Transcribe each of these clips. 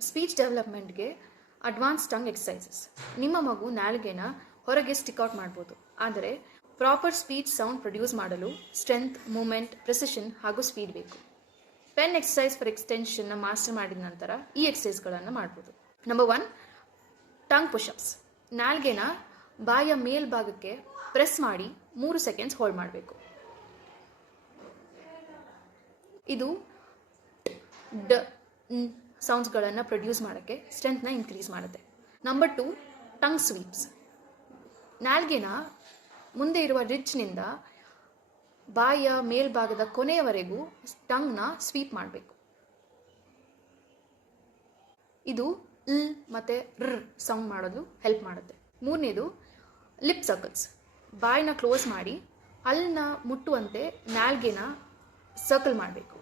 Speech ಡೆವಲಪ್ಮೆಂಟ್ಗೆ advance tongue exercises. ನಿಮ್ಮ ಮಗು ನಾಲಿಗೆನ ಹೊರಗೆ ಸ್ಟಿಕ್ ಔಟ್ ಮಾಡ್ಬೋದು, ಆದರೆ ಪ್ರಾಪರ್ ಸ್ಪೀಚ್ ಸೌಂಡ್ ಪ್ರೊಡ್ಯೂಸ್ ಮಾಡಲು ಸ್ಟ್ರೆಂತ್, ಮೂಮೆಂಟ್, ಪ್ರೆಸಿಷನ್ ಹಾಗೂ ಸ್ಪೀಡ್ ಬೇಕು. ಪೆನ್ ಎಕ್ಸಸೈಸ್ ಫಾರ್ ಎಕ್ಸ್ಟೆನ್ಷನ್ನ ಮಾಸ್ಟರ್ ಮಾಡಿದ ನಂತರ ಈ ಎಕ್ಸಸೈಸ್ಗಳನ್ನು ಮಾಡ್ಬೋದು. Number 1, tongue push-ups. ನಾಲ್ಗೆನ ಬಾಯ ಮೇಲ್ಭಾಗಕ್ಕೆ ಪ್ರೆಸ್ ಮಾಡಿ 3 ಸೆಕೆಂಡ್ಸ್ ಹೋಲ್ಡ್ ಮಾಡಬೇಕು. ಇದು ಡ ಸೌಂಡ್ಸ್ಗಳನ್ನು ಪ್ರೊಡ್ಯೂಸ್ ಮಾಡೋಕ್ಕೆ ಸ್ಟ್ರೆಂತ್ನ ಇನ್ಕ್ರೀಸ್ ಮಾಡುತ್ತೆ. Number 2, tongue sweeps. ನಾಲ್ಗೆನ ಮುಂದೆ ಇರುವ ರಿಡ್ಜ್ನಿಂದ ಬಾಯಿಯ ಮೇಲ್ಭಾಗದ ಕೊನೆಯವರೆಗೂ ಟಂಗ್ನ ಸ್ವೀಪ್ ಮಾಡಬೇಕು. ಇದು ಲ್ ಮತ್ತು ರ್ ಸೌಂಡ್ ಮಾಡೋದು ಹೆಲ್ಪ್ ಮಾಡುತ್ತೆ. 3ನೇದು ಲಿಪ್ ಸರ್ಕಲ್ಸ್. ಬಾಯಿನ ಕ್ಲೋಸ್ ಮಾಡಿ ಹಲ್ಲನ್ನ ಮುಟ್ಟುವಂತೆ ನಾಲ್ಗೆನ ಸರ್ಕಲ್ ಮಾಡಬೇಕು.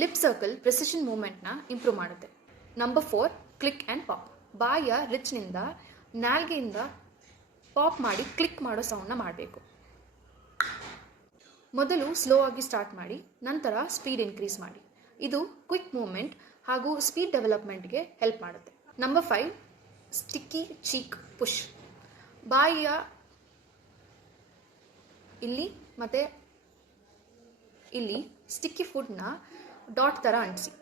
ಲಿಪ್ ಸರ್ಕಲ್ ಪ್ರೆಸಿಷನ್ ಮೂಮೆಂಟ್ನ ಇಂಪ್ರೂವ್ ಮಾಡುತ್ತೆ. Number 4, click and pop. ಬಾಯಿಯ ರಿಚ್ನಿಂದ ನಾಲ್ಗೆಯಿಂದ ಪಾಪ್ ಮಾಡಿ ಕ್ಲಿಕ್ ಮಾಡೋ ಸೌಂಡ್ನ ಮಾಡಬೇಕು. ಮೊದಲು ಸ್ಲೋ ಆಗಿ ಸ್ಟಾರ್ಟ್ ಮಾಡಿ, ನಂತರ ಸ್ಪೀಡ್ ಇನ್ಕ್ರೀಸ್ ಮಾಡಿ. ಇದು ಕ್ವಿಕ್ ಮೂವ್ಮೆಂಟ್ ಹಾಗೂ ಸ್ಪೀಡ್ ಡೆವಲಪ್ಮೆಂಟ್ಗೆ ಹೆಲ್ಪ್ ಮಾಡುತ್ತೆ. Number 5, sticky cheek push. ಬಾಯಿಯ ಇಲ್ಲಿ ಮತ್ತು ಇಲ್ಲಿ ಸ್ಟಿಕ್ಕಿ ಫುಡ್ನ ಡಾಟ್ ಥರ ಅಂಟಿಸಿ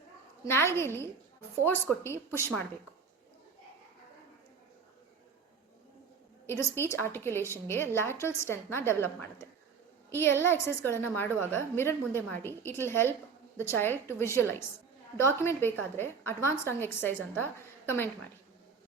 ನಾಲ್ಗೆಯಲ್ಲಿ ಫೋರ್ಸ್ ಕೊಟ್ಟು ಪುಷ್ ಮಾಡಬೇಕು. ಇದು ಸ್ಪೀಚ್ ಆರ್ಟಿಕ್ಯುಲೇಷನ್ಗೆ ಲ್ಯಾಟ್ರಲ್ ಸ್ಟ್ರೆಂತ್ನ ಡೆವಲಪ್ ಮಾಡುತ್ತೆ. ಈ ಎಲ್ಲ ಎಕ್ಸಸೈಸ್ಗಳನ್ನು ಮಾಡುವಾಗ ಮಿರರ್ ಮುಂದೆ ಮಾಡಿ. It will help the child to visualise. Document ಬೇಕಾದರೆ ಅಡ್ವಾನ್ಸ್ ಟಂಗ್ ಎಕ್ಸಸೈಸ್ ಅಂತ ಕಮೆಂಟ್ ಮಾಡಿ.